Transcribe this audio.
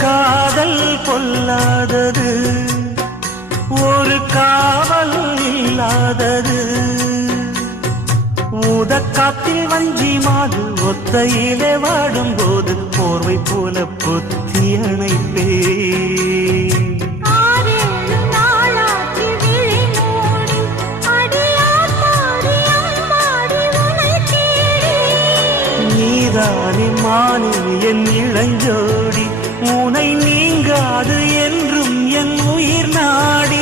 காதல் பொல்லாதது, ஒரு காவல் இல்லாதது. ஊதக்காத்தில் வஞ்சி மாது ஒத்தையிலே வாடும்போது போர்வை போல பொத்தி அணைப்பே. நீதானே மானே என் இளஞ்சோடி, உனை நீங்காது என்றும் என் உயிர் நாடி.